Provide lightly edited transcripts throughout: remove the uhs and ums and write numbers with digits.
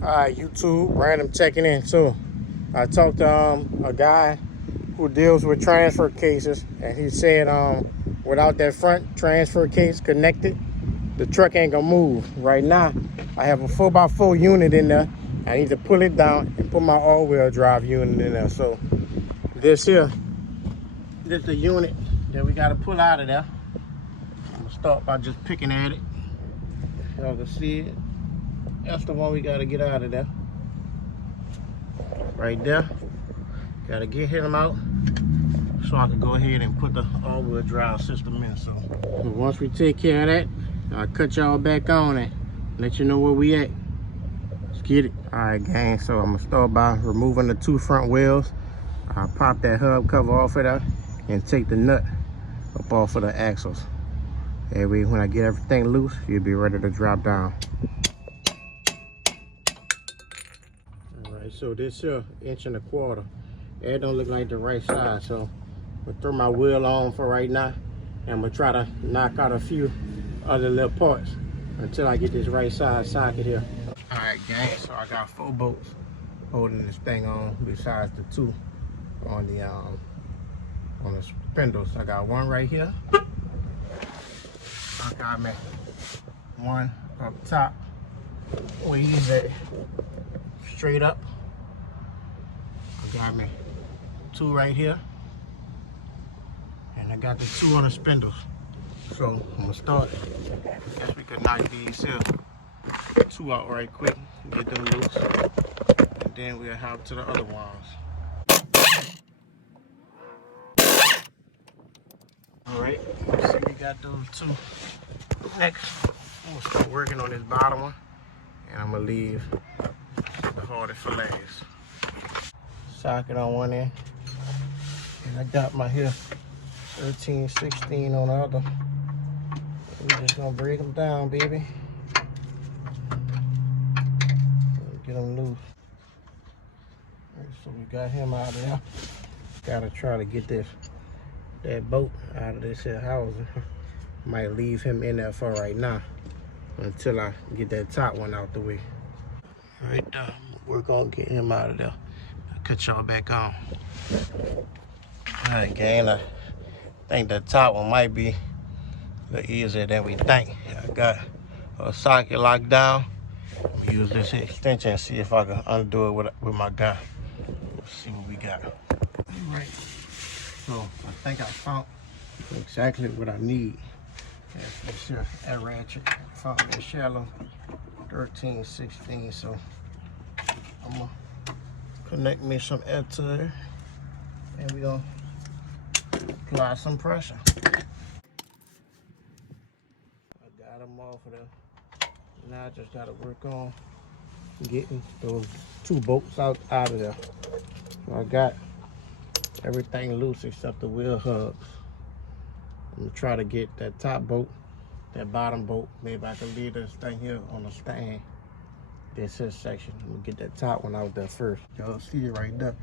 Alright, YouTube, random checking in too. I talked to a guy who deals with transfer cases, and he said without that front transfer case connected, the truck ain't gonna move. Right now, I have a 4x4 unit in there. I need to pull it down and put my all-wheel drive unit in there. So this is the unit that we gotta pull out of there. I'm gonna start by just picking at it. Y'all can see it. That's the one we gotta get out of there. Right there. Gotta get him out so I can go ahead and put the all-wheel drive system in. So once we take care of that, I'll cut y'all back on and let you know where we at. Let's get it. Alright, gang, so I'm gonna start by removing the two front wheels. I'll pop that hub cover off of there and take the nut up off of the axles. That way, when I get everything loose, you'll be ready to drop down. Alright, so this here, 1.25 inches. It don't look like the right size, so I'm gonna throw my wheel on for right now. And I'm gonna try to knock out a few other little parts until I get this right size socket here. Alright, gang, so I got 4 bolts holding this thing on besides the 2 on the spindles. I got 1 right here. I got me 1 up top where he's at, straight up. I got me 2 right here, and I got the 2 on the spindles. So I'm gonna start. Guess we could knock these here 2 out right quick, get them loose, and then we'll hop to the other ones. All right, see we got those 2. Next, I'm gonna start working on this bottom one, and I'm gonna leave the hardest for last. Socket on one end, and I got my here 13, 16 on the other. We're just gonna break them down, baby. Get them loose. Right, so we got him out of there. Gotta try to get that bolt out of this here housing. Might leave him in there for right now until I get that top one out the way. Right there, we're gonna get him out of there. I'll cut y'all back on. All right, gang, I think the top one might be a little easier than we think. I got a socket locked down. Use this extension and see if I can undo it with my guy. Let's see what we got. All right, so I think I found exactly what I need. That's this here, that ratchet. Found it shallow, 13, 16. So I'm gonna connect me some air to it, and we gonna apply some pressure. I got them off of there. Now I just gotta work on getting those 2 bolts out of there. So I got everything loose except the wheel hubs. I'm gonna try to get that top bolt, that bottom bolt. Maybe I can leave this thing here on the stand. This is section. I'm gonna get that top one out there first. Y'all see it right there.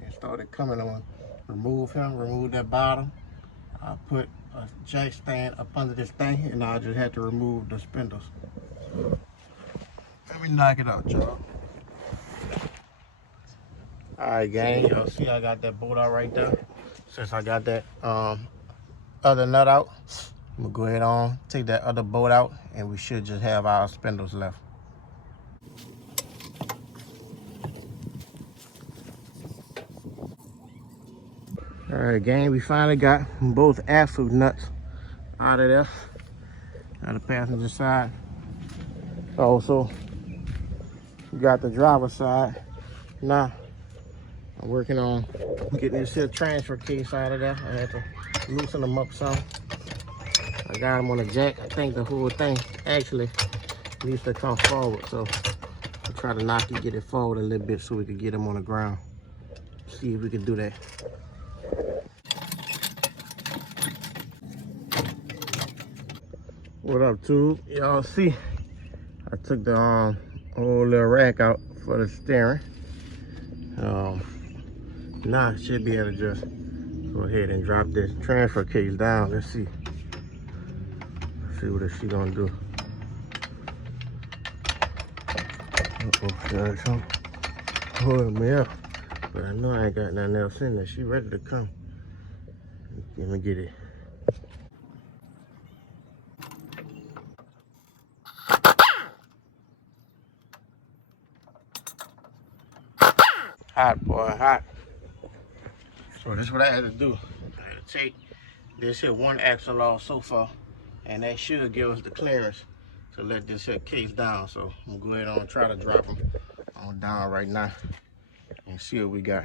It started coming on. Remove him, remove that bottom. I'll put a jack stand up under this thing, and I'll just have to remove the spindles. Let me knock it out, y'all. Alright, gang, y'all see I got that bolt out right there. Since I got that other nut out, I'm gonna go ahead on, take that other bolt out, and we should just have our spindles left. Alright, gang, we finally got both axle nuts out of there, on the passenger side. Also, we got the driver's side. Now, I'm working on getting this here transfer case out of there. I had to loosen them up some. I got them on a jack. I think the whole thing actually needs to come forward. So I'll try to knock it, get it forward a little bit so we can get them on the ground. See if we can do that. What up, tube? Y'all see, I took the old little rack out for the steering. Now I should be able to just go ahead and drop this transfer case down. Let's see what is she gonna do. Uh-oh, some holding me up. But I know I ain't got nothing else in there. She ready to come. Let me get it. Hot, boy, hot. So that's what I had to do. I had to take this here one axle off so far, and that should give us the clearance to let this here case down. So I'm gonna go ahead and try to drop them on down right now and see what we got.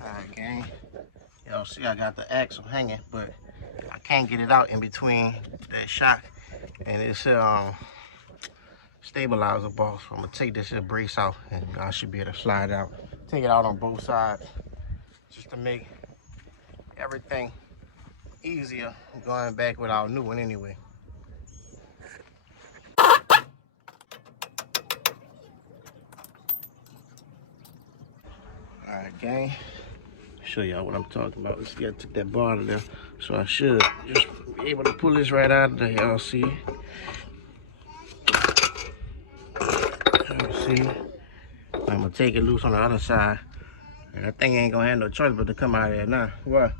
Alright, gang. Y'all see I got the axle hanging, but I can't get it out in between that shock and this stabilizer bar. So I'm gonna take this here brace out and I should be able to slide out. Take it out on both sides just to make everything easier going back with our new one anyway. Alright, gang. Show y'all what I'm talking about. Let's see, I took that bar out of there. So I should just be able to pull this right out of there. Y'all see? Y'all see? I'm gonna take it loose on the other side. And that thing ain't gonna have no choice but to come out of there now. What?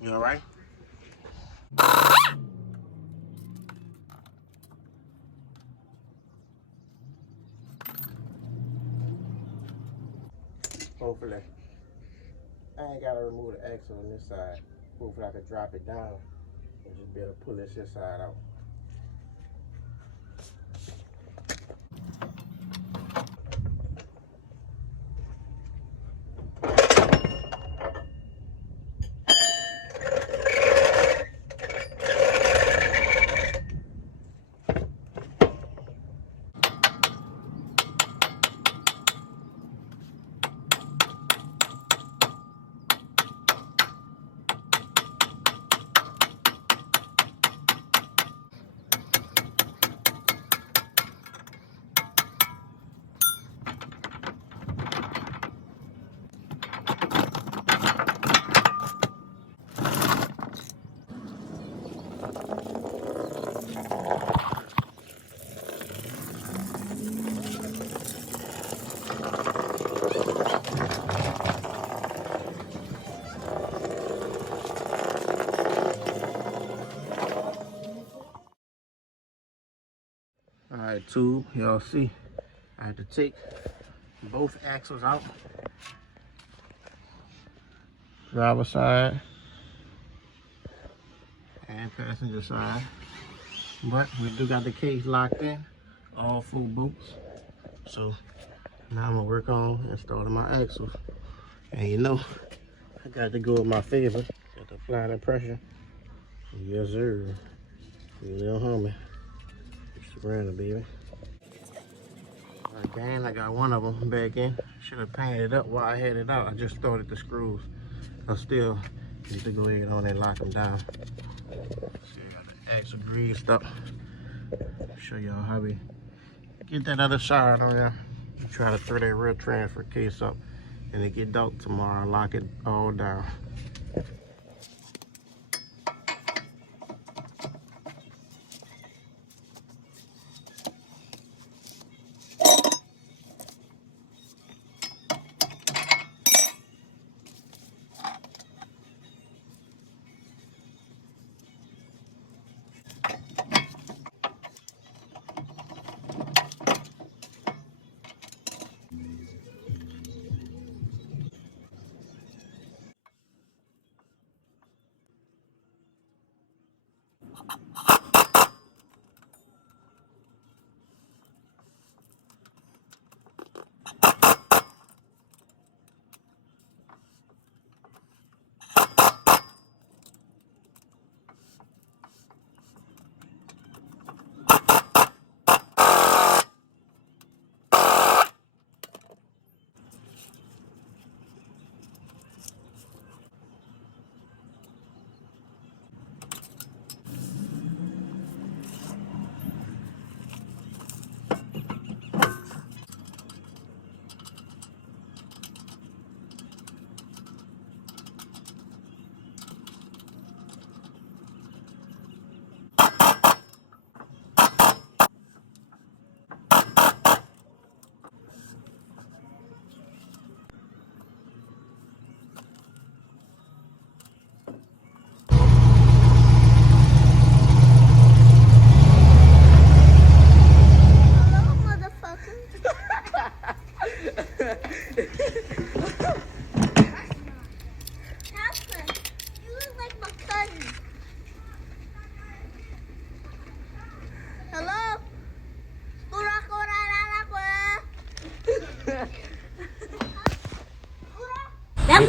You alright? Hopefully. I ain't gotta remove the axle on this side. Hopefully I can drop it down and just be able to pull this side out. Alright, tube, y'all see, I had to take both axles out. Driver side and passenger side. But we do got the case locked in, all full boots. So now I'm gonna work on installing my axles. And you know, I got to go with my favorite. Got to apply that pressure. Yes, sir. You little homie. Surrounded, baby. Again, I got one of them back in. Should have painted it up while I had it out. I just started the screws. I still need to go ahead on and lock them down. See, I got the axle greased up. Show y'all how we get that other side on there. Try to throw that rear transfer case up and it get dark tomorrow. I'll lock it all down.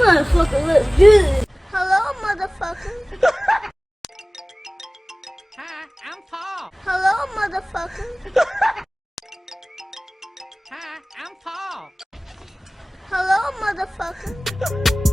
motherfucker look good. Hello, motherfucker. Hi, I'm Paul. Hello, motherfucker. Hi, I'm Paul. Hello, motherfucker.